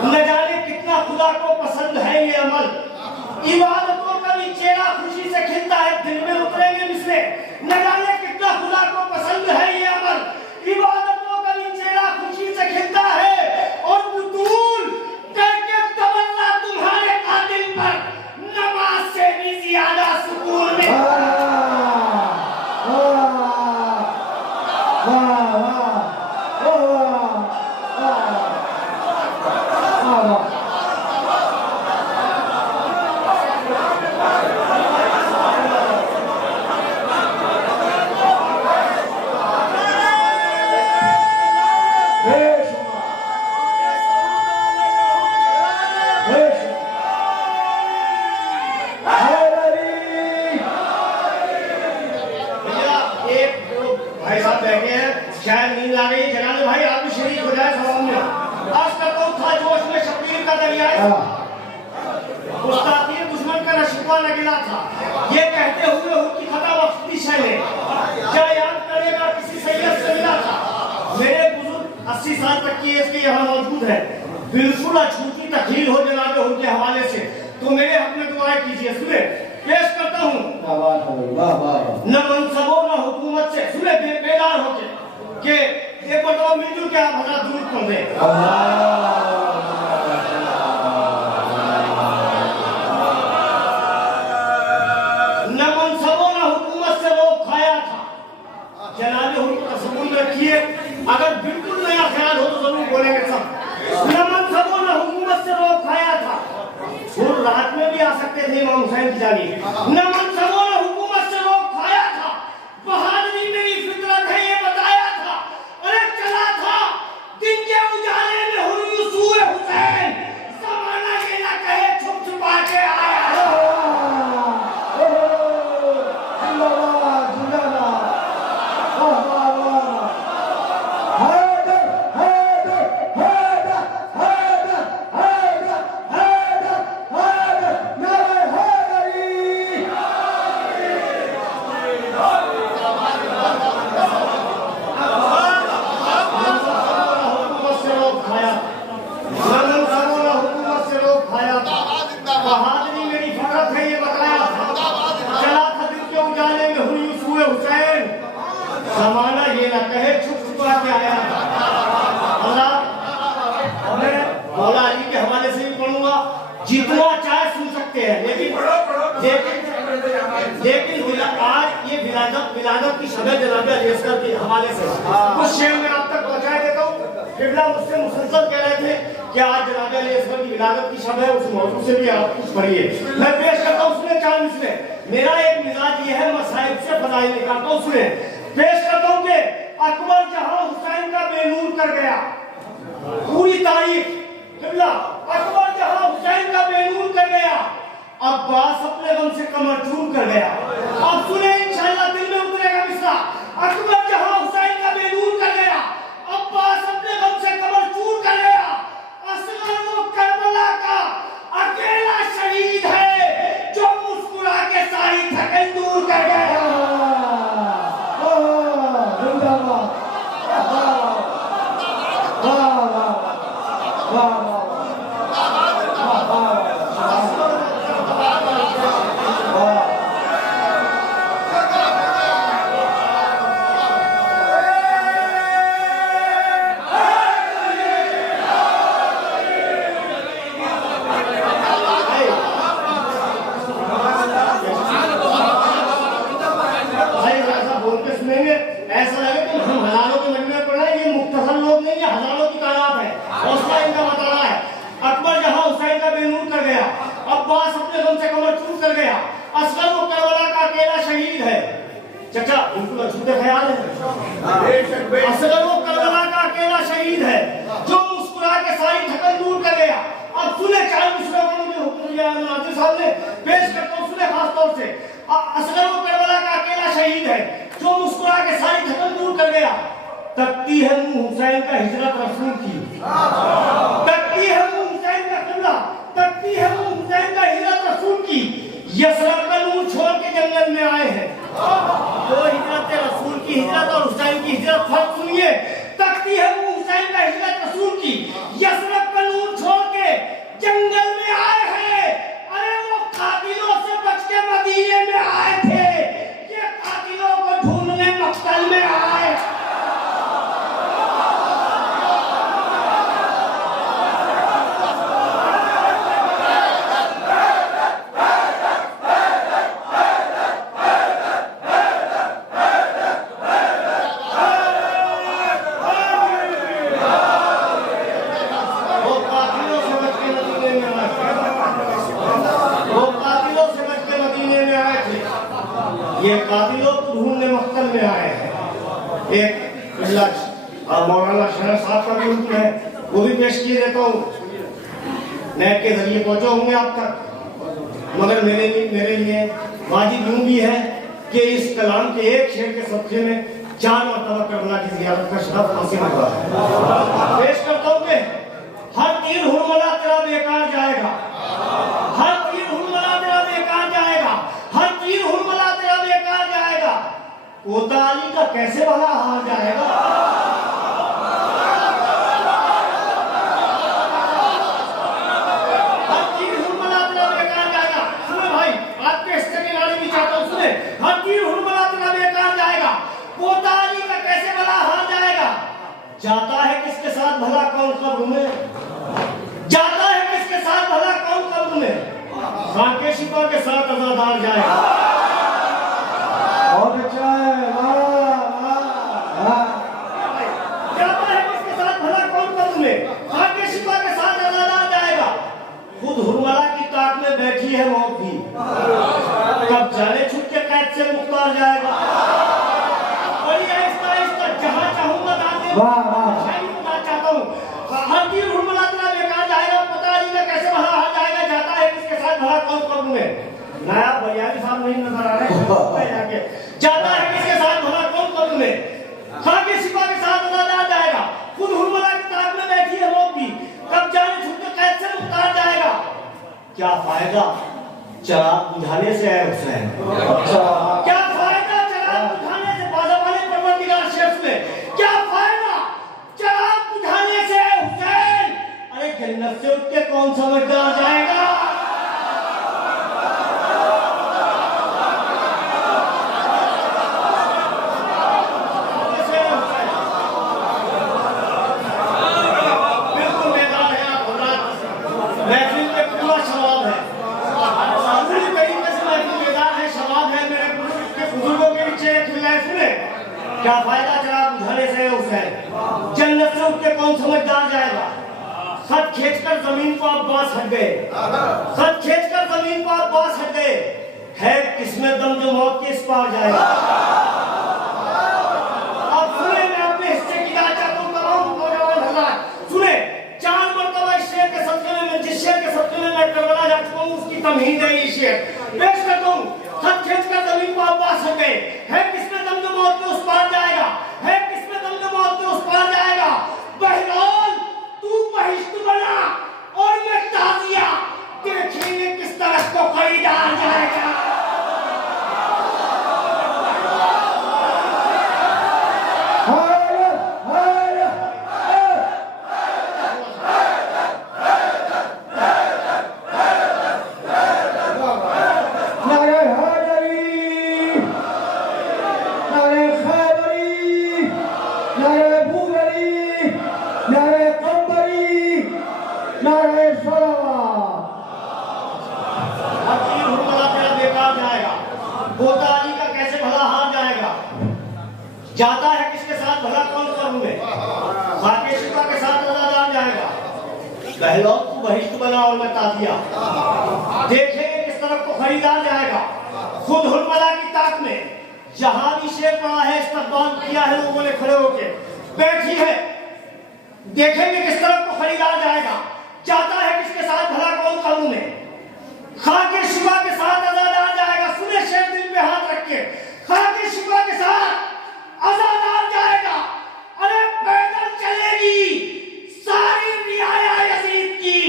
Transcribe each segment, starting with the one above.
न जाने कितना खुदा को पसंद है ये अमल। इबादतों का भी चेहरा खुशी से खिलता है, दिल में उतरेंगे मिसरे। न जाने कितना खुदा को पसंद है ये अमल। इबादतों का भी चेहरा खुशी से खिलता है और बुतूल करके तमन्ना तुम्हारे कातिल पर नमाज से भी ज्यादा सुकून मिलता है। दुश्मन का नशिबा लगेला था, ये कहते हुए उनकी खता वक्ती शैले क्या याद करेगा किसी सैयद से मिला था। मेरे बुजुर्ग 80 साल तक की एज के यहाँ मौजूद है, बिल्कुल अछूती तकलील हो जनाबे उनके हवाले से, तो मेरे हक में दुआएं कीजिए। सुने पेश करता हूँ न मनसबों न हुकूमत से, सुने बेदार होके के एक बताओ मिलजुल के आप हज़ार दूर कर दे। अगर बिल्कुल नया ख्याल हो तो जरूर बोलेंगे सब। न मनसबों न हुकूमत से रोक खाया था, और रात में भी आ सकते थे इमाम हुसैन की जानिब। न मनसबों न हुकूमत से रोक खाया था, बहादुरी मेरी फितरत है ये बताया था। अरे चला था दिन के उजाले में हुर्रियत सूर हुसैन, ज़माना ये ना कहे छुप छुपा के आया। ज़माना ये ना कहे छुप छुपा के आया। अल्लाह मैं मौला अली के हवाले से भी पढ़ूंगा, जितना चाहे सुन सकते हैं, लेकिन आज ये विलादत की शब जनाब अलीअस्कर के हवाले से कुछ शेर में आप तक पहुंचा देता हूँ। किबला मुझसे मुसलसल कह रहे थे कि आज जनाब अलीअस्कर की विलादत की शब है, उस मौजूद से भी आप कुछ पढ़िए। मैं पेश करता हूँ उसने चार मिसले। मेरा एक मिजाज ये है मसाइब से फजाइल निकालता हूँ। सुने पेश करता हूँ कि अकबर जहां हुसैन का बेनूर कर गया, पूरी तारीख किबला अकबर जहां हुसैन का बेनूर कर गया, अब्बास अपने गम से कमर चूर कर गया। अब सुने इंशाअल्लाह दिल में उतरेगा मिसरा। अकबर जहां हुसैन का बेनूर कर गया, अब्बास अपने गम से कमर चूर कर गया। असगर वो करबला का अकेला शहीद है जो मुस्कुरा के सारी थकन दूर कर गया। ऐसा लगे कि हम हजारों के मजमे में पढ़ रहे हैं, ये मुख्तसर लोग नहीं, ये हजारों की तादाद है। हौसला इनका बता रहा है। अकबर जहां हुसैन का बेनूर कर गया, अब्बास अपने गम से कमर चूर कर गया, असगर वो करबला का अकेला शहीद है। चचा बिल्कुल अछूते ख्याल है। असगर वो करबला का अकेला शहीद है जो मुस्कुरा के सारी थकन दूर कर गया। अब सुने चार मिसरों को मुझे हुक्म नाज़िर साहब ने पेश करता हूँ। सुने खास तौर से असगर वो करबला का अकेला शहीद है जो मुस्कुरा के सारी थकन दूर कर गया। तकती है मुंह हुसैन का हिजरत रसूल की, तकती है मुंह हुसैन का किबला, तकती है मुंह हुसैन का हिजरत रसूल की। यसरब का नूर छोड़ के जंगल में आए हैं। तो हिजरत रसूल की हिजरत और हुसैन की हिजरत फर्क सुनिए। तकती है मुंह हुसैन का हिजरत रसूल की, यसरब का नूर छोड़ के एक मौलाना शहर साहब का भी हुक्म है, वो भी पेश किए देता हूँ। नेट के जरिए पहुंचे होंगे आप तक, मगर मेरे लिए वाजिब यूं भी है कि इस कलाम के एक शेर के सदक़े में 4 मरतबा करबला की ज़ियारत का शरफ हासिल हुआ है। पेश करता हूँ कि हर तीर हुरमला तेरा बेकार जाएगा, हर तीर हुरमला तेरा बेकार जाएगा, हर तीर हुरमला तेरा बेकार जाएगा, कोताली का कैसे भला हार जाएगा। हर तीर हुरमला तेरा बेकार जाएगा। सुने भाई, आपके हिस्से की गाड़ी भी चाहता हूँ, सुने। हर तीर हुरमला तेरा बेकार जाएगा, कोताली का कैसे भला हार जाएगा। जाता है किसके साथ भला कौन कब्र में, जाता है किसके साथ भला कौन कब्र में, खाके शिपा के साथ अज़ादार जाएगा। बहुत अच्छा है, जाता है किसके साथ भला कौन कब्र में, खाके शिपा के साथ अज़ादार जाएगा। खुद हुरमला की ताक में बैठी है मौत भी, कब जाने छुट के कैद से मुख्तार जाएगा। बड़ी आहिस्ता आहिस्ता जहां चाहूंगा चाहता हूँ। हर तीर हुरमला तेरा बेकार जाएगा, पता नहीं मैं कैसे भला हार जाएगा। जाता है किसके साथ भला कौन कब्र में, नायाब बयानी साहब नहीं नजर आ रहे। जाता है किसके साथ भला कौन कब्र में, खाके सिपा के साथ अज़ादार जाएगा। खुद हुरमला की ताक में बैठी है मौत भी, कब जाने छूट के कैद से मुख्तार जाएगा। क्या फायदा चराग बुझाने से है हुसैन, क्या फायदा चराग बुझाने से, बाज़ा वाले परवरदिगार शेख में क्या फायदा चराग बुझाने से है हुसैन। अरे जन्नत से उठ के कौन समझदार जाएगा। बिल्कुल मैदान है, आप महफिल पे पूरा शबाब है, पूरी तरीके से महफिल मैदान है, शबाब है। मेरे बुजुर्गों के पीछे खिलाए सुने, क्या फायदा चराग बुझाने से हुसैन, जन्नत से उठ के कौन समझदार जाएगा। खत खींचकर जमीन को अब्बास हट गए, खत खींचकर जमीन को अब्बास हट गए, है किसमें दम जो मौत के इस पार जाएगा। अब सुने, मैं अपने हिस्से की बात चाहता हूँ, तमाम नौजवान हज़रात सुने। 4 मरतबा इस शेर के सदक़े में, जिस शेर के सदक़े में मैं करबला जा चुका हूँ, उसकी तमहीद है ये शेर पेश करता हूँ। खत खींचकर जमीन को अब्बास हट गए, है किसमें दम जो मौत के उस पार जाएगा, है किसमें दम जो मौत के उस पार जाएगा। बहरहाल तू बहिश्त बना और मैं ताज़िया, देखेंगे किस तरह को खरीदार जाएगा। कोताली का कैसे भला हार जाएगा। जाता है किसके साथ भला कौन कब्र में, खाके शिपा के साथ अज़ादार जाएगा। बहलौल तू बहिश्त बना और मैं ताज़िया, देखेंगे किस तरफ को खरीदार जाएगा। खुद हुरमला की ताक में जहां भी शेर पड़ा है, इस्तक़बाल किया है लोगों ने खड़े होके, बैठी है, देखेंगे किस तरफ को खरीदार जाएगा। जाता है किसके साथ भला कौन कब्र में, खाके शिपा के साथ अज़ादार जाएगा। सुने शेर दिल पे हाथ रख के, खाके शिपा के साथ अज़ादार जाएगा। अरे पैदल चलेगी सारी रियाया यजीद की,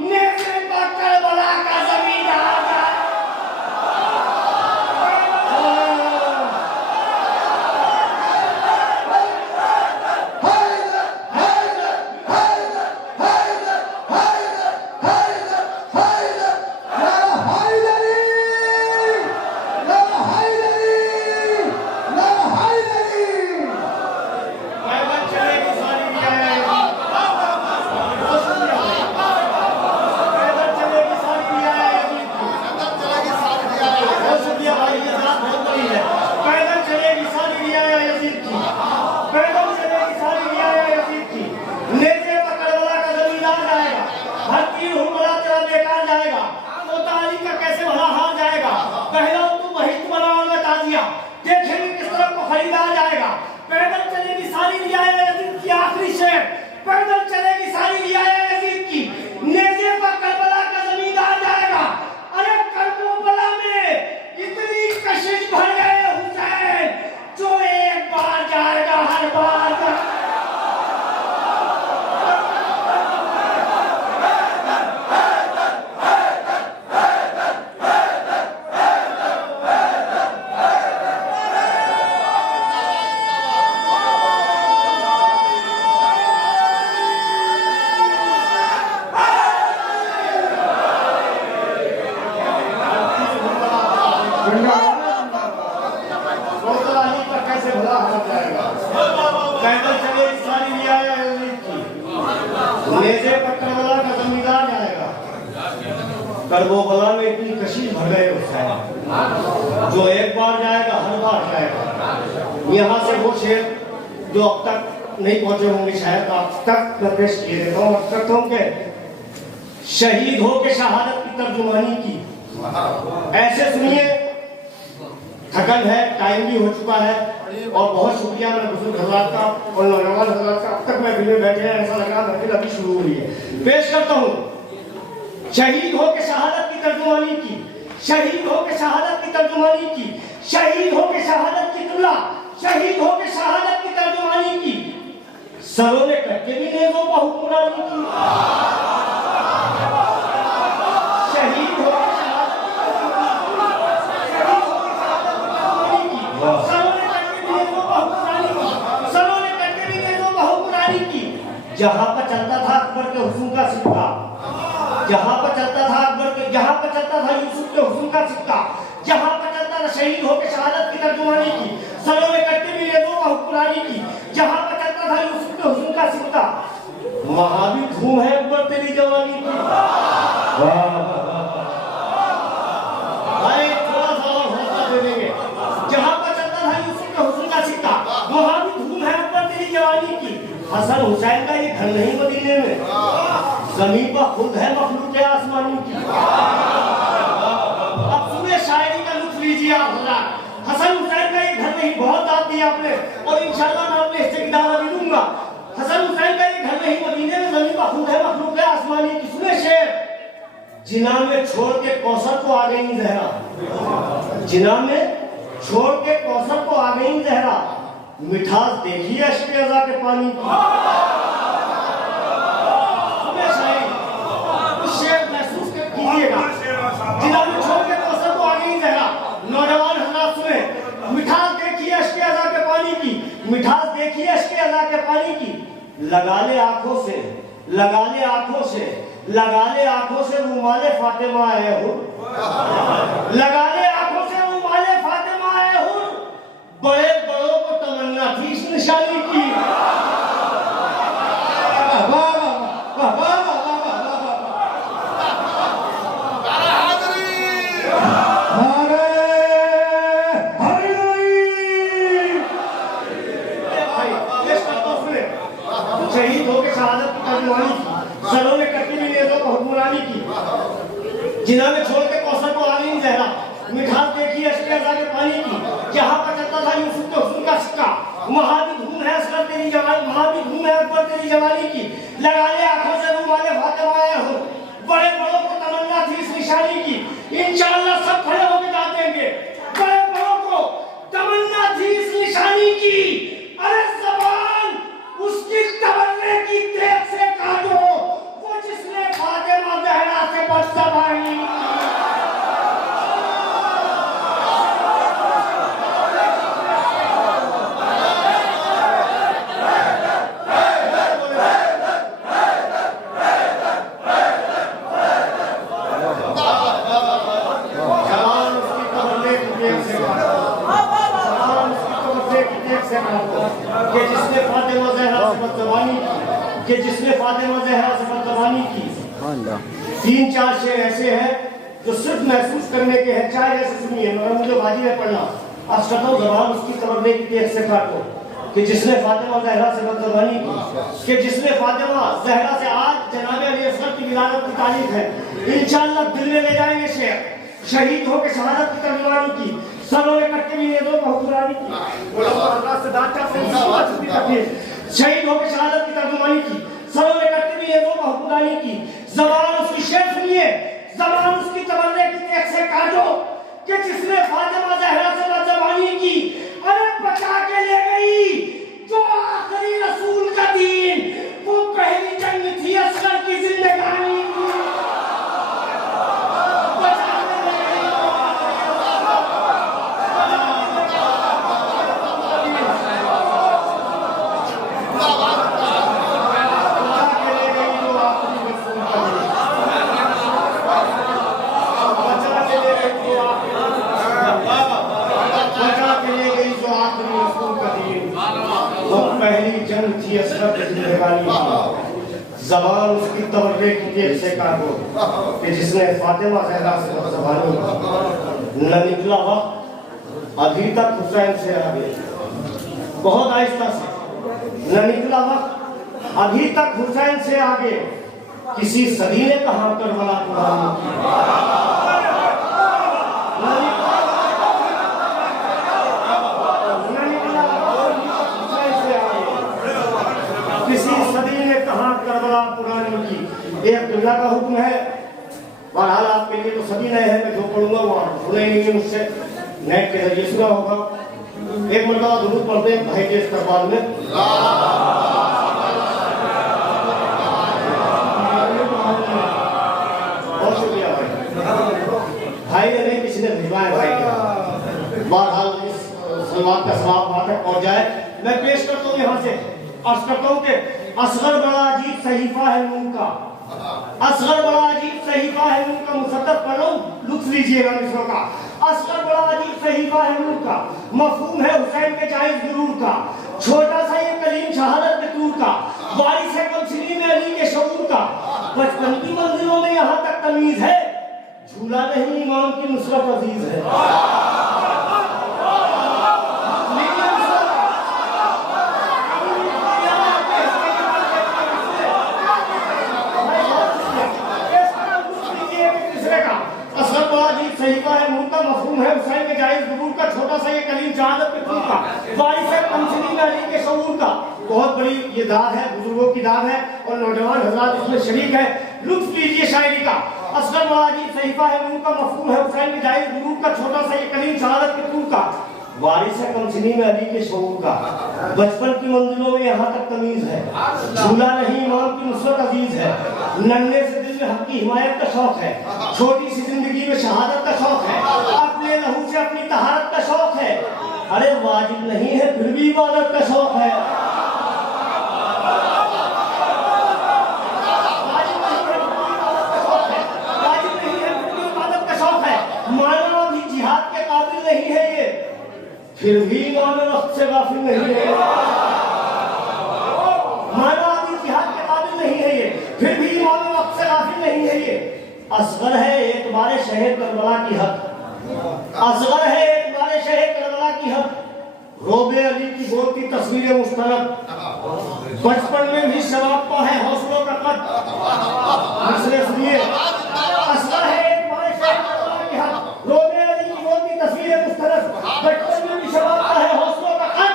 नेज़े पर करबला का ज़मींदार जाएगा। पैदल चले सारी लिया नेजे पर करबला का जमींदार जाएगा। करबला में इतनी कशिश भर गए उससे, जो एक बार जाएगा हर बार जाएगा। यहाँ से वो शेर जो अब तक नहीं पहुंचे होंगे शायद, अब तक पेश किए देता हूँ। अब तक के शहीद हो के शहादत की तर्जुमानी की। ऐसे सुनिए, थकन है, टाइम भी हो चुका है, और बहुत शुक्रिया मेरे बुजुर्ग हजरात का और नौजवान हजरात का। अब तक मैं वीडियो बैठे हैं, ऐसा लगा महफिल अभी शुरू हुई है। पेश करता हूँ, शहीद हो के शहादत की तर्जुमानी की, शहीद हो के शहादत की तर्जुमानी की, शहीद हो के शहादत की तुला, शहीद हो के शहादत की तर्जुमानी की। सरों ने कट्टे भी नेज़ों पर हुक्मरानी की। शहीद हो के शहादत की तर्जुमानी की, सरों ने कट्टे भी नेज़ों पर हुक्मरानी की, सरों ने कट्टे भी नेज़ों पर हुक्मरानी की। जहां पर चलता था अकबर के हुस्न का सिक्का, जहां पर चलता था अकबर के, जहां पर चलता था यूसुफ के हुस्न का सिक्का, जहां पर चलता था शहीद हो के शहादत की तर्जुमानी की, सरों में कट्टे भी नेज़ों पर हुक्मरानी की। जहां पर चलता था यूसुफ के हुस्न का सिक्का, वहां भी धूम है अकबर तेरी जवानी की। भाई थोड़ा सा और हौसला दे देंगे। जहां पर चलता था यूसुफ के हुस्न का सिक्का, वहां भी धूम है अकबर तेरी जवानी की। हसन हुसैन का ये घर नहीं मदीने में, जमीन पर खुद है मखलूक आसमानी की। अब सुने शायरी का लुत्फ लीजिए आप हजरात। हसन हुसैन का ये घर नहीं, बहुत दाद दी आपने, और इंशाल्लाह मैं अपने हिस्से की दावत भी दूंगा। हसन हुसैन का ये घर नहीं मदीने में, जमीन पर खुद है मखलूक आसमानी की। सुने शेर, जिना में छोड़ के कौसर को आ गई जहरा, जिना में छोड़ के कौसर को आ गई जहरा, मिठास देखिए अश्क अज़ा के पानी की। महसूस कीजिएगा, जिना में छोड़ के कौसर को आ गई जहरा। नौजवान हजरात सुने, मिठास देखिए अश्क अज़ा के पानी की, मिठास देखिए अश्क अज़ा के पानी की। लगा ले आंखों से, लगा ले आंखों से, लगा ले आंखों से रुमाले फातिमा आए हो, लगा ले आंखों से रुमाले फातिमा आए हो। बड़े बड़ों को तमन्ना थी इस निशानी की। शहीद हो के शहादत की तर्जुमानी की, सरों ने कट्टी भी नेज़ों पर हुक्मरानी की। जिना में छोड़ के कौसर को आ गई जहरा, मिठास देखी अश्क अज़ा के पानी की। जहां पर चलता था यूसुफ के हुस्न का सिक्का, वहां भी धूम है असगर तेरी जवानी, वहां भी धूम है अकबर तेरी जवानी की। लगा ले आंखों से रुमाले फातिमा आए हो, बड़े बड़ों को तमन्ना थी इस निशानी की। इंशाअल्लाह सब खड़े होकर गा देंगे। बड़े बड़ों को तमन्ना थी इस निशानी की। अरे ज़बान उसकी तमन्ने की तेज से काटो, वो जिसने फातिमा ज़हरा से बदज़बानी। कि जिसने फातिमा ज़हरा से बदज़बानी की, कि जिसने फातिमा ज़हरा से बदज़बानी की। 3-4 शेर ऐसे हैं जो सिर्फ महसूस करने के हैं। चाहे ऐसे सुनिए, मगर मुझे बाजी में पढ़ना, अब सकल ज़बान उसकी तमन्ने की तेज से काटो, कि जिसने फातिमा ज़हरा से बदज़बानी की, कि जिसने फातिमा ज़हरा से। आज जनाब अली असगर की विलादत की तारीख है, इंशाअल्लाह दिल में ले जाएंगे शेर। शहीद हो के शहादत की तर्जुमानी की, सरों में कट्टे भी नेज़ों पर हुक्मरानी की। शहीद हो के शहादत की तर्जुमानी की, सरों में कट्टे भी नेज़ों पर हुक्मरानी की। ज़बान उसकी शेर सुनिए, ज़बान उसकी तमन्ने की तेज से काटो, कि जिसने फातिमा ज़हरा से बदज़बानी की। अरे बचा के ले गई जो आखिरी रसूल का दीन, वो पहली जंग थी असगर की जिंदगानी की। वो पहली जंग थी असरफ जिंदगानी की, जबान उसकी तबर्रे की जेब से काटो कि जिसने फातिमा ज़हरा से ज़बानी न निकला वक्त अभी तक हुसैन से आगे, बहुत आहिस्ता से, न निकला वक्त अभी तक हुसैन से आगे, किसी सदी ने कहा करबला कुरान किसी सदी ने कहा करबला पुरानी की। एक दुनिया का हुक्म है, बहरहाल आपके लिए तो सदी नहीं है, मैं जो पढ़ूंगा वो आप सुनेंगे मुझसे, नेट के जरिए सुना होगा। एक मरतबा दुरूद पढ़ते हैं भाई के इस्तकबाल में। बहुत शुक्रिया भाई ने नहीं, किसी ने भिजवाया भाई के। बहरहाल इस सलवार का सवाब वहां तक पहुंच जाए। मैं पेश करता हूँ यहाँ से, अर्ज करता हूँ कि असगर बड़ा अजीब सहीफा है नून का, असगर बड़ा अजीब सहीफा है नून का, मुसद्दक पढ़ लो, लुत्फ लीजिएगा मिसरों का। असगर बड़ा अजीब सहीफा है नून का, मफहूम है हुसैन के जायज गुरूर का, छोटा सा ये कलीम शहादत के तूर का, वारिस है कमसिनी में अली के शऊर का, बचपन की मंजिलों में यहाँ तक तमीज है, झूला नहीं इमाम की नुसरत अजीज है। सहीफा है नून का, मफहूम है हुसैन के जायज गुरूर का, छोटा सा ये कलीम शहादत के तूर का, वारिस है कमसिनी में अली के शऊर का। बहुत बड़ी ये दाद है, बुजुर्गों की दाद है और नौजवान हजरात इसमें शरीक है, लुत्फ लीजिए शायरी का। असगर बड़ा अजीब सहीफा है नून का, मफहूम है हुसैन के जायज गुरूर का, छोटा सा ये कलीम शहादत के तूर का, वारिस है कमसिनी में अली के शऊर का, बचपन की मंजिलों में यहाँ तक तमीज है, झूला नहीं इमाम की नुसरत अजीज है, नन्हे से दिल में हक की हिमायत का शौक है, छोटी सी जिंदगी में शहादत का शौक है, अपने लहू से अपनी तहारत का शौक है, अरे वाजिब नहीं है फिर भी इबादत का शौक है, वाजिब नहीं है फिर भी इबादत का शौक है, माना भी जिहाद के काबिल नहीं है ये, फिर भी इमाम वक्त से गाफिल नहीं है, माना भी जिहाद के काबिल नहीं है ये, फिर भी इमाम वक्त से गाफिल नहीं है ये। असगर है एक बारे शहर करबला की हक, असगर है एक बारे शहर करबला की हक, रोबे अली की बोलती तस्वीरें मुस्तनद, बचपन में भी शबाब का है हौसलों का कद, दूसरे सुनिए। असगर है एक बारे शहर करबला की हक, रोबे अली की बोलती तस्वीरें मुस्तनद, बचपन में भी शबाब का है हौसलों का कद,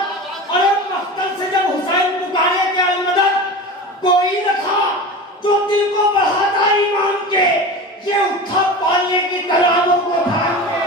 अरे मख्तल से जब हुसैन पुकारे के अलमदद, कोई न था जो दिल को बढ़ाता ईमान के, ये उठा पालने की तलाबों को थाम के,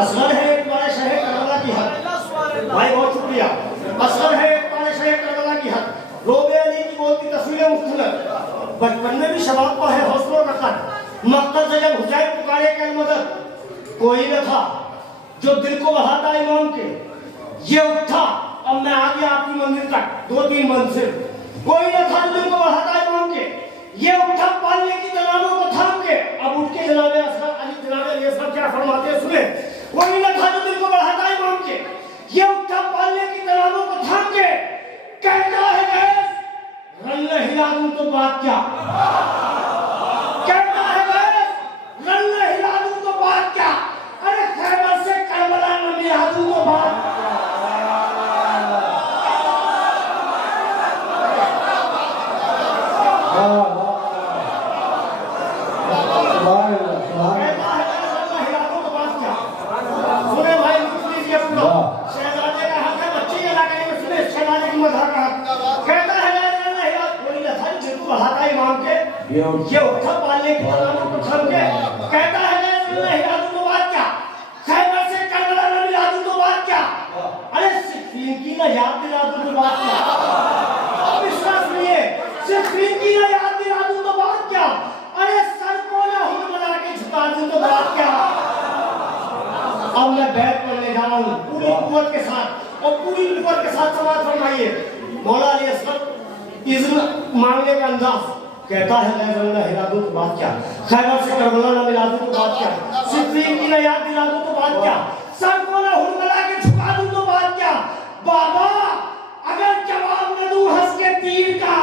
असगर है एक बारे शहर करबला की हक, भाई बहुत शुक्रिया। असगर है एक बारे शहर करबला की हक, रोबे अली की बोलती तस्वीरें मुख्तलिफ, बचपन में भी शबाब का है हौसलों का कद, मक्तल से जब हुसैन पुकारे के मदद, कोई न था जो दिल को बढ़ाता इमाम के, ये उठा अब मैं आ गया आपकी मंजिल तक, 2-3 मंजिल, कोई न था जो दिल को बढ़ाता इमाम के, ये उठा पालने की तलाबों को थाम के। अब उठ के जनाबे असगर अली जनाबे अली असगर क्या फरमाते हैं सुने, कोई न था जो दिल को बढ़ाता इमाम के, ये उठा पालने की तलाबों को थाम के, कहता है गैस रन हिला दूं तो बात क्या, कहता है गैस रन हिला दूं तो बात क्या, अरे खैबर से करबला न मिला दूं तो बात ये उठा पालने की तलाबों को थाम के, कहता है मैं हिला दूं तो बात क्या, खैबर से करबला न मिला दूं तो बात क्या, अरे सिफीन की न याद दिला दूं तो बात क्या, अब इसका सुनिए, सिफीन की न याद दिला दूं तो बात क्या, अरे सर को न हुन बना के झुका दूं तो बात क्या। अब मैं बैत पढ़ने जा रहा हूँ पूरी कुव्वत के साथ, और पूरी कुव्वत के साथ समाज फरमाइए। मौला अली असगर इज़्न मांगने का अंदाज कहता है, मैं ज़रूर हिला दूं तो बात क्या, खैबर से करबला न मिला दूं तो बात क्या, सिद्दीक की न याद दिला दूं तो बात क्या, सर को न हुरमला के झुका दूं तो बात क्या। बाबा अगर जवाब न दूं हंस के तीर का,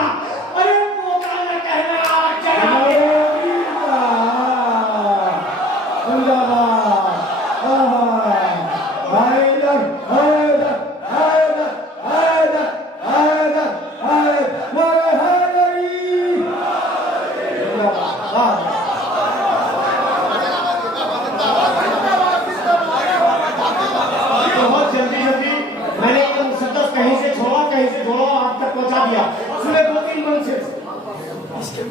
अरे पोता न कहना जनाब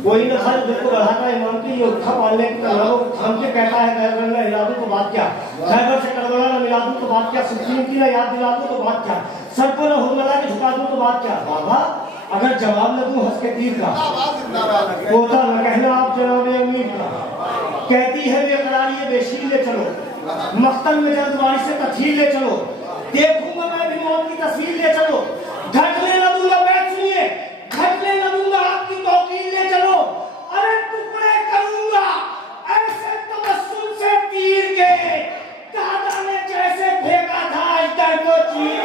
वही न खाली दिल को बढ़ाता है इमाम की ये उठा पालने की तलवारों थाम के कहता है गैर रंग हिला दूं तो बात क्या, खैबर से करबला न मिला दूं तो बात क्या, सिद्दीक की न याद दिला दूं तो बात क्या, सर को न हुरमला के झुका दूं तो बात क्या। बाबा अगर जवाब न दूं हंस के तीर का, पोता न कहना आप जनाब अमीर का, कहती है बेकरार ये बेशीर ले चलो, मख्तल में जल्दबाजी से तथहीर ले चलो, देखूंगा मैं भी मौत की तस्वीर ले चलो, ढकने न दूंगा बैठ सुनिए, ढकने न दूंगा आपकी तौकील ले चलो, अरे टुकड़े करूंगा ऐसे तबस्सुम से तीर के, दादा ने जैसे फेंका था इधर को चीर।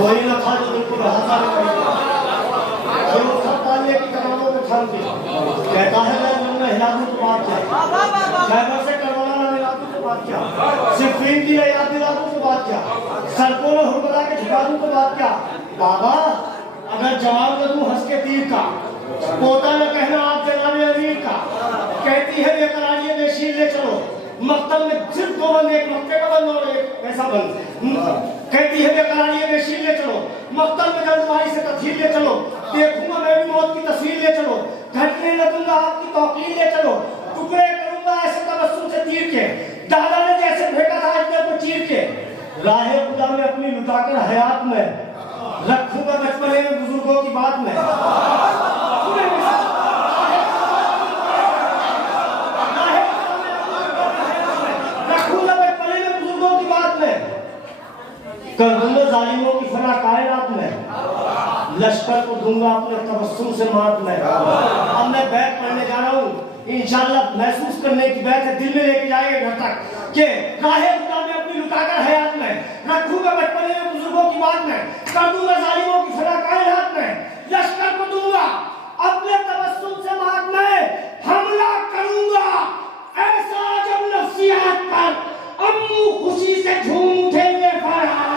वही न था जो बिल्कुल हंसा नहीं करेगा, जो सब पालने की तमामों को थाम के कहता है मैं न हिला दूं तो बात क्या, खैबर से करबला न मिला दूं तो बात क्या, सिफ़ीन की याद दिला दूं तो बात क्या, सर को न हुरमला के झुका दूं तो बात क्या। बाबा अगर जवाब न दूं हंस के तीर का, पोता न कहना आप जनाब अमीर का, कहती है बेकरार ये बेशीर ले चलो, मख्तल में सिर्फ दो बंद, एक मक्के का बंद और एक ऐसा बंद, कहती है बेकरार ये बेशीर ले चलो, मख्तल में जल्दबाजी से तथहीर ले चलो, देखूंगा मैं भी मौत की तस्वीर ले चलो, ढकने न दूंगा आपकी तौकील ले चलो, टुकड़े करूंगा ऐसे तबस्सुम से तीर के, दादा ने जैसे फेंका था इधर को चीर के, राहे खुदा में अपनी लुटाकर हयात में रखूंगा बचपने में बुजुर्गों की बात में। कर दूंगा जालिमों की फना कायनात में, लश्कर को दूंगा अपने तबस्सुम से मात में। अब मैं बैत पढ़ने जा रहा हूँ, इंशाअल्लाह महसूस करने की बैत है, दिल में लेके जाएगा घर तक कि राहे खुदा में अपनी लुटाकर हयात में रखूंगा बचपने में बुजुर्गों की बात में, कर दूंगा जालिमों की फना कायनात में, लश्कर को दूंगा अपने तबस्सुम से मात में, हमला करूंगा ऐसा जब नफ्सियात पर अम्मू खुशी से झूम उठेंगे फरहाद।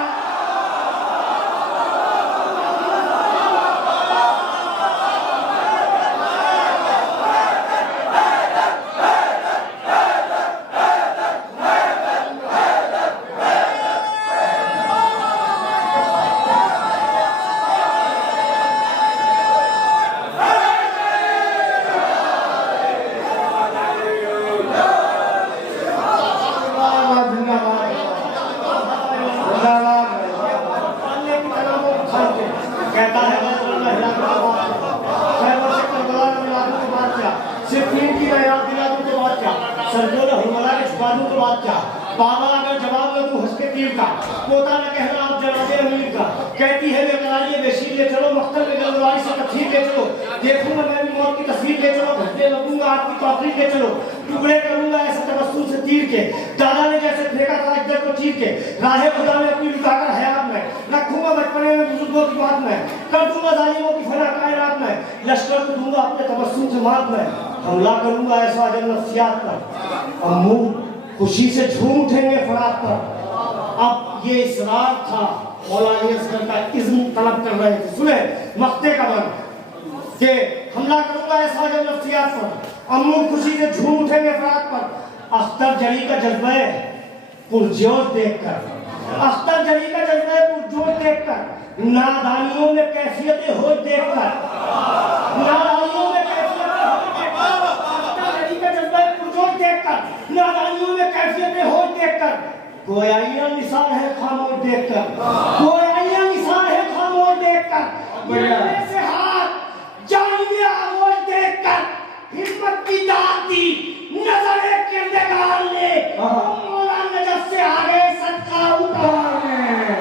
बाबा अगर जवाब न दूं हंस के तीर का, पोता न कहना आप जनाबे अमीर का, कहती है बेकरार ये बेशीर ले चलो, मख्तल में जल्दबाजी से तथहीर ले चलो, देखूंगा मैं भी मौत की तस्वीर ले चलो, घंटे लगूंगा आपकी तौकील ले चलो, टुकड़े करूंगा ऐसे तबस्सुम से तीर के, दादा ने जैसे फेंका था इधर को चीर के, राहे खुदा में अपनी लुटाकर हयात में रखूंगा बचपने में बुजुर्गों की बात में, कर दूंगा जालिमों की फना कायनात में, लश्कर को दूंगा अपने तबस्सुम से मात में, हमला करूंगा ऐसा जब नफ्सियात पर, अम्मू खुशी से झूम उठेंगे फरात पर। अब ये इसरार था मौलाना असगर का, इज़्न तलब कर रहे थे, सुने मक्ते का बन कि हमला करूंगा ऐसा जब नफ्सियात पर, अम्मू खुशी से झूम उठेंगे फरात पर। अख्तर जली का जज्बा पुरजोश देखकर अख्तर जली का जज्बा पुरजोर देखकर, नादानियों में कैफियतें हो देखकर, नादानियों में कैफियतें हो देखकर, अख्तर जली का जज्बा पुरजोर देखकर, नादानियों में कैफियतें हो देखकर, गोयाइयां निसार है खामोश देखकर, गोयाइयां निसार है खामोश देखकर, बढ़िया से हाथ जानिए आवाज देखकर, हिम्मत की दाद दी नजरे किरदार ने, मौला नजफ से आगे सदका उतारने।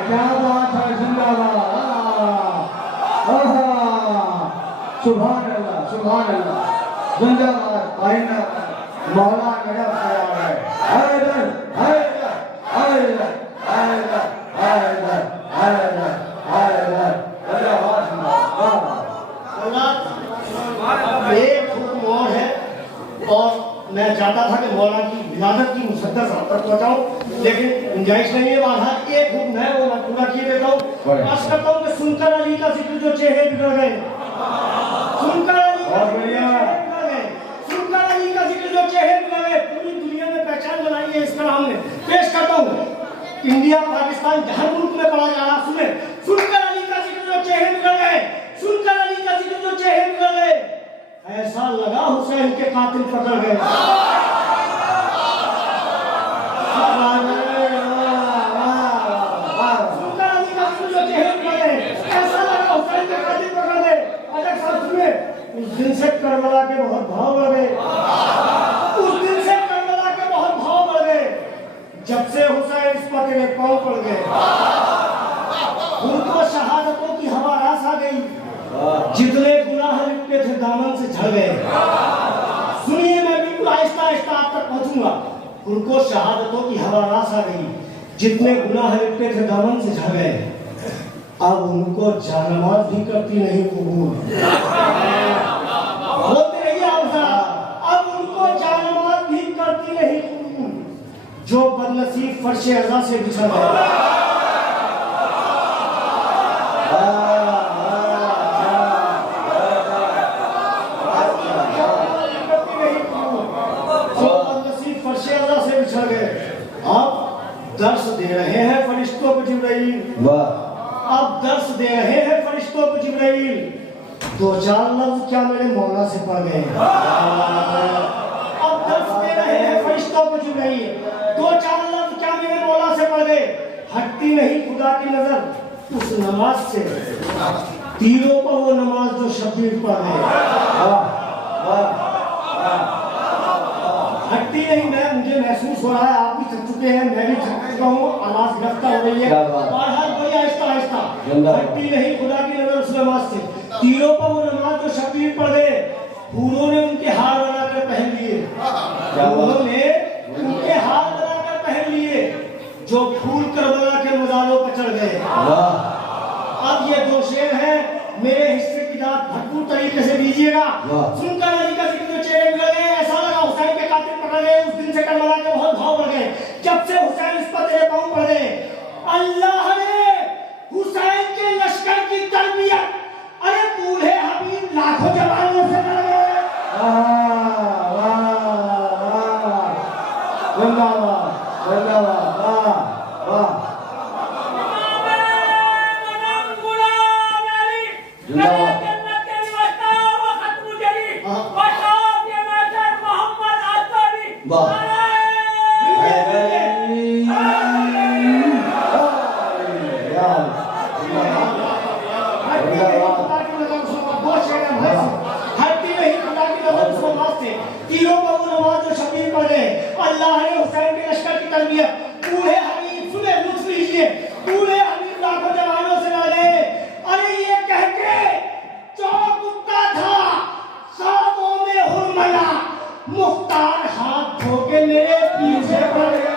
क्या बात है, जिंदाबाद। सुभान अल्लाह, सुभान अल्लाह, जिंदाबाद। आईना मौला नजफ से आगे, हैदर हैदर हैदर हैदर हैदर हैदर हैदर, जिंदाबाद जिंदाबाद। एक हुक्म और है, और मैं चाहता था कि मौला की विलादत की मुसद्दस आप तक पहुंचाऊं, लेकिन गुंजाइश नहीं है। बाधा एक हुक्म है, वो मैं पूरा किए देता हूँ। आशा करता हूँ कि सुनकर अली का जिक्र जो चेहरे बिगड़ गए, सुनकर अली का जिक्र बिगड़ गए, सुनकर अली का जिक्र जो चेहरे बिगड़ गए, पूरी दुनिया में पहचान बनाई है इस कलाम में। पेश करता हूँ, इंडिया पाकिस्तान जहाँ मुल्क में पढ़ा जा रहा, सुने, सुनकर अली का जिक्र जो चेहरे बिगड़ गए, सुनकर अली का जिक्र जो चेहरे बिगड़ गए, ऐसा लगा हुसैन के कातिल पकड़ गए। सुनकर अली का जिक्र जो चेहरे बिगड़ गए, ऐसा लगा हुसैन के कातिल पकड़ गए। अजब साहब सुने, उस दिन से करबला के बहुत भाव बढ़ गए, उस दिन से करबला के बहुत भाव बढ़ गए, जब से हुसैन इस पर तेरे पांव पड़ गए। उनको शहादतों की हवा रास आ गई, जितने गुनाह लिपटे थे दामन से झड़ गए। सुनिए, मैं बिल्कुल आहिस्ता आहिस्ता आप तक पहुंचूंगा। उनको शहादतों की हवा रास आ गई, जितने गुनाह लिपटे थे दामन से झड़ गए। अब उनको जानमाज भी करती नहीं कबूल, बोलते रहिए आप, अब उनको जानमाज भी करती नहीं कबूल, जो बदनसीब फर्शे अज़ा से बिछड़ गए। दर्श दे रहे हैं फरिश्तों को जिब्राइल, अब दर्श दे रहे हैं फरिश्तों को जिब्राइल, दो चार लफ्ज क्या मेरे मौला से पढ़ गए। अब दर्श दे रहे हैं फरिश्तों को जिब्राइल, दो चार लफ्ज क्या मेरे मौला से पढ़ गए। हटती नहीं खुदा की नजर उस नमाज से, तीरों पर वो नमाज जो शब्बीर पढ़ गए। हटती नहीं, मैं मुझे महसूस हो रहा है, आप भी थक चुके हैं, मैं भी थक चुका हूँ, आवाज गिरफ्तार हो रही है, और हर कोई आहिस्ता आहिस्ता। हटती नहीं खुदा की नजर उस नमाज से, तीरों पर वो नमाज जो शब्बीर पढ़ गए, फूलों ने उनके हार बनाकर पहन लिए, फूलों ने उनके हार बनाकर पहन लिए, जो फूल करबला के मज़ारों पर चढ़ गए। अब ये दो शेर हैं, मेरे हिस्से की दाद भरपूर तरीके से दीजिएगा। सुनकर अली का जिक्र जो चेहरे बिगड़ गए, ऐसा लगा हुसैन के कातिल पकड़ गए, उस दिन से करबला के बहुत भाव बढ़ गए, जब से हुसैन इस पर तेरे पांव पड़ गए। अल्लाह ने हुसैन के लश्कर की तरबियत, अरे बूढ़े हबीब लाखों जवानों से लड़ गए। तीरों पर वो नमाज जो शबीर पढ़ गए, अल्लाह ने हुसैन के लश्कर की तरबियत, बूढ़े हबीब सुने लुत्फ लीजिए, बूढ़े हबीब लाखों जवानों से लड़ गए। अरे ये कह के चौक उठता था सादों में हुरमला, मुख्तार हाथ धो के मेरे पीछे पड़ गए।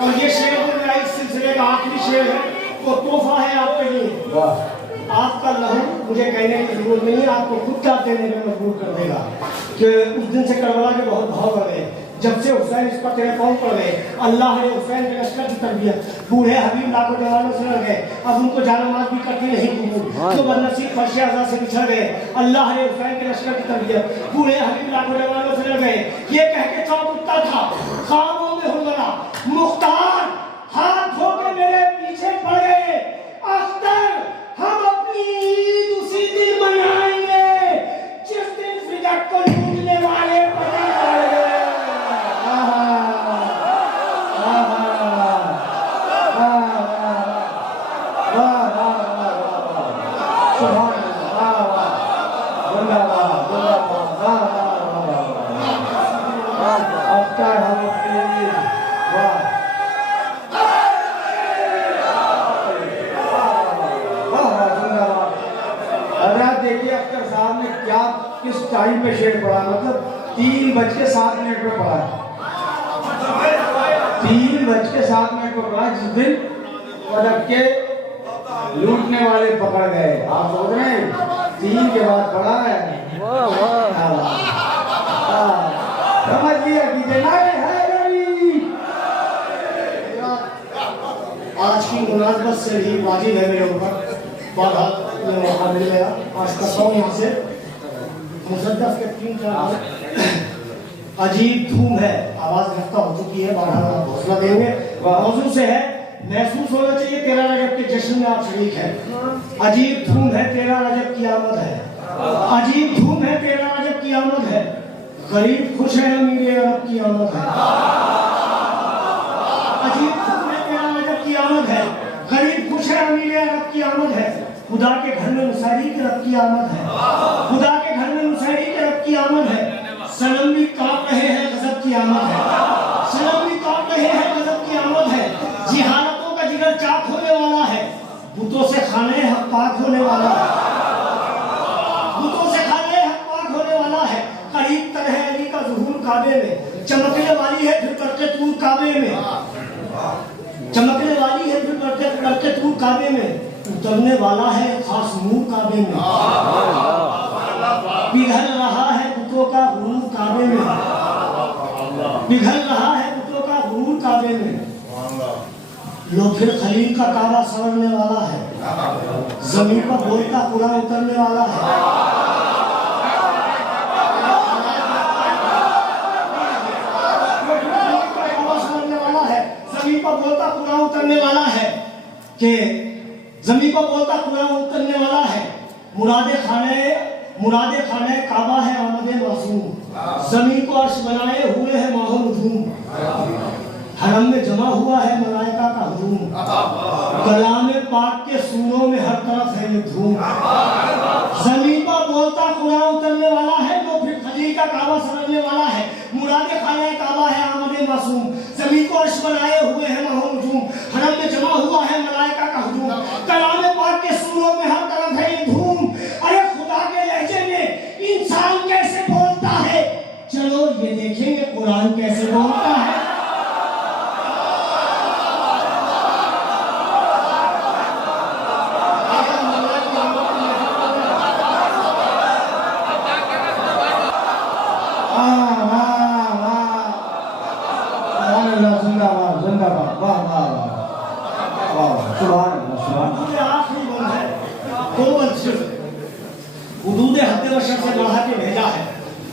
और ये शेर जो मेरा इस सिलसिले का आखिरी शेर है, वो तोहफा है आपके लिए। आपका लहू मुझे कहने की जरूरत नहीं है, आपको खुद का देने में मजबूर कर देगा कि उस दिन से करबला के बहुत भाव बढ़ गए, जब से हुसैन इस पर तेरे कौन पड़ गए। अल्लाह ने हुसैन के लश्कर की तरबियत, बूढ़े हबीब लाखों जवानों से लड़ गए, अब उनको जानमाज भी करती नहीं कबूल, तो बदनसीब फर्श आज़ा से बिछड़ गए। अल्लाह ने हुसैन के लश्कर की तरबियत, बूढ़े हबीब लाखों जवानों से लड़ गए। ये कह के चौंकता था ख्वाबों में हुलगला, मुख्तार हाथ धो के मेरे पीछे पड़ गए। अख्तर हम अपनी ईद उसी दिन मनाएंगे जिस दिन फिदक को लूटने वाले पकड़ पड़ गए। किस टाइम पे शेर पड़ा, मतलब 3:07 पे पड़ा, 3:07 पे पड़ा, जिस दिन पदक के लूटने वाले पकड़ गए। आप सोच रहे हैं 3 के बाद पड़ा है, समझ लिया कि देना है। आज की मुनासबत से भी वाजिब है मेरे ऊपर, बहुत मौका मिल गया, आज करता हूँ यहाँ से मुसद्दफ के 3-4 अजीब धूम है, आवाज रफ्ता हो चुकी है, बारह हौसला देंगे। मौजूद से है, महसूस होना चाहिए 13 रजब के जश्न में आप शरीक हैं। अजीब धूम है 13 रजब की आमद है, अजीब धूम है 13 रजब की आमद है, गरीब खुश है अमीर अरब की आमद है। अजीब धूम है 13 रजब की आमद है, गरीब खुश है अमीर अरब की आमद है। खुदा के घर में मुसारी के रब की आमद है, खुदा के घर में मुसारी के रब की आमद है। सनम भी कांप रहे हैं गजब की आमद है, सनम भी कांप रहे हैं गजब की आमद है। जिहालतों का जिगर चाक होने वाला है, बुतों से खाने हक पाक होने वाला है, बुतों से खाने हक पाक होने वाला है। करीब तर है अली का ज़ुहूर काबे में, चमकने वाली है फिर करके तूर काबे में, चमकने वाली है फिर करके तूर काबे में। उतरने वाला है खास नूर काबे में, पिघल रहा है बुतों का गुरूर काबे में, पिघल रहा है बुतों का गुरूर काबे में। लो फिर खलील का काबा सवरने वाला है, जमीन पर बोलता कुरान उतरने वाला है। जमीन पर बोलता कुरान उतरने वाला है कि जमीन पर बोलता कुरान उतरने वाला है। मुरादे खाने काबा है आमदे मासूम, जमीन को अर्श बनाए हुए है माहौल हुजूम, हरम में जमा हुआ है मलाइका का हुजूम, कलाम पाक के सूरों में हर तरफ है ये धूम। जमीन पर बोलता कुरान उतरने वाला है, तो फिर खलील का काबा सवरने वाला है। मुरादे खाने काबा है आमदे मासूम, जमीन को अर्श बनाए हुए है माहौल हुजूम, हरम में जमा हुआ है मलाइका का हुजूम, कलाम पाक के सूरों में हर तरफ है ये धूम। अरे खुदा के लहजे में इंसान कैसे बोलता है, चलो ये देखेंगे कुरान कैसे बोलता है।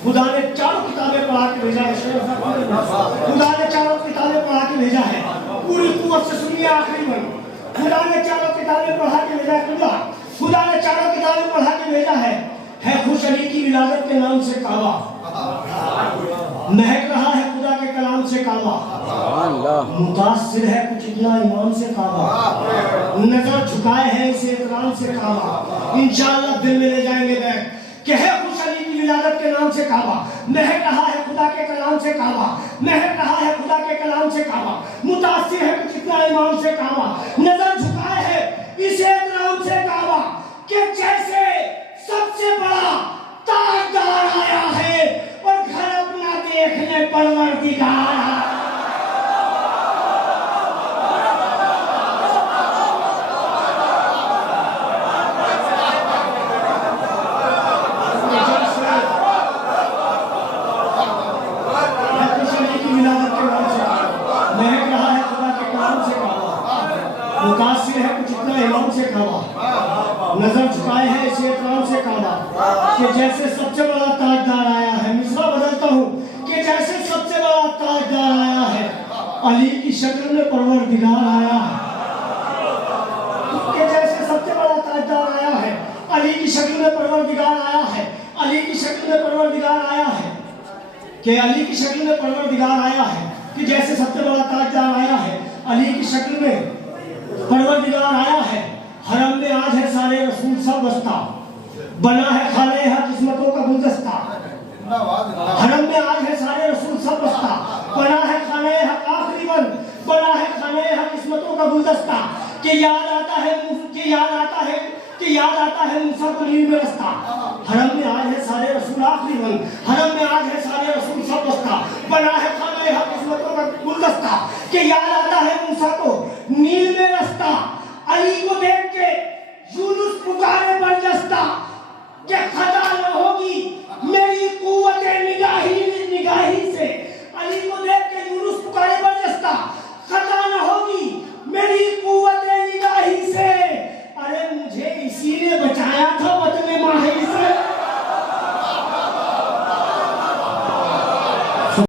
खुदा ने चारों किताबें पढ़ा के भेजा है, खुदा ने चारों किताबें पढ़ा के भेजा है, पूरी कुव्वत से सुनिए आखिरी में। खुदा ने चारों किताबें पढ़ा के भेजा है, खुदा ने चारों किताबें पढ़ा के भेजा है खुश अली की विलादत के नाम से काबा, महक रहा है खुदा के कलाम से काबा, मुतासिर है कुछ इतना ईमान से काबा, नजर झुकाए हैं इसे इकराम से काबा, इंशाअल्लाह दिल में ले जाएंगे बैठ कि है खुश अली की विलादत के नाम से काबा, महक रहा है खुदा के कलाम से काबा, महक रहा है खुदा के कलाम से काबा, मुतासिर है कुछ इतना ईमान से काबा, नजर झुकाए है इसे इकराम से काबा, कि जैसे सबसे बड़ा ताजदार आया है और घर अपना देखने परवरदिगार आया। से काबा, नजर झुकाए हैं इस एहतराम से काबा कि जैसे सबसे बड़ा ताजदार आया है। मिसरा बदलता हूँ कि जैसे सबसे बड़ा ताजदार आया है, अली की शक्ल में परवरदिगार आया है। कि जैसे सबसे बड़ा ताजदार आया है, अली की शक्ल में परवरदिगार आया है। अली की शक्ल में परवरदिगार आया है कि अली की शक्ल में परवरदिगार आया है कि जैसे सबसे बड़ा ताजदार आया है, अली की शक्ल में परवरदिगार आया है। हरम में आज है सारे रसूल सब बस्ता, बना है खाने है किस्मतों का गुलदस्ता। हरम में आज है सारे रसूल सब बस्ता, बना है खाने है आखिरी बन, बना है खाने है किस्मतों का गुलदस्ता। कि याद आता है मूसा को नींद में रास्ता। हरम में आज है सारे रसूल आखिरी बन, हरम में आज है सारे रसूल सब बस्ता, बना है खाने है किस्मतों का गुलदस्ता। कि याद